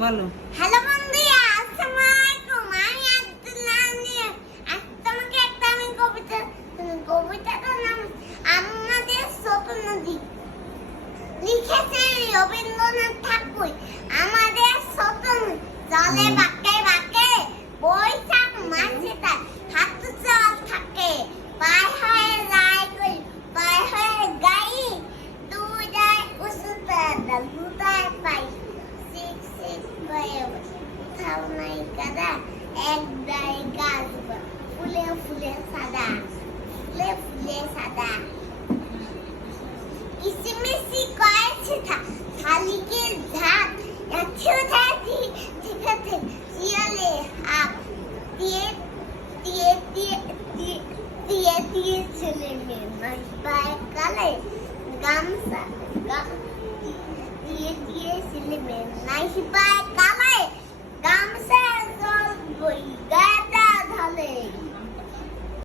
বলো। হ্যালো বন্ধুরা, আসসালামু আলাইকুম। আমি আব্দুল্লাহ নিয়ে আজ তোমাকে একটা কবিতাটার নাম আমাদের স্বপ্ন দ্বীপ। লিখেছে রবীন্দ্রনাথ ঠাকুর। আমাদের স্বপ্ন জলে বাঁকে বাঁকে, বৈশাখ মাসে তার হাত জল থাকে, পায়ে হয়ে যায় কই, পায়ে হয়ে গাই, তুই যায় উসুতা ডাল হুতায় পাই, সিক সিক করে কোথাও নাই কাদা, এক ডাই গাছ ফুলে ফুলে সাদা, ফুলে ফুলে সাদা। কিসমিসি কয়েছে শালিকের ঝাঁক, একশো ঝাঁকি ঠিক আছে শিয়ালে হাঁক, দিয়ে দিয়ে দিয়ে দিয়ে দিয়ে দিয়ে ছেলে মেয়ে নাই পায়ে কালে গামছা, দিয়ে দিয়ে ছেলে মেয়ে নাই পায়ে কালে গামছা জল বই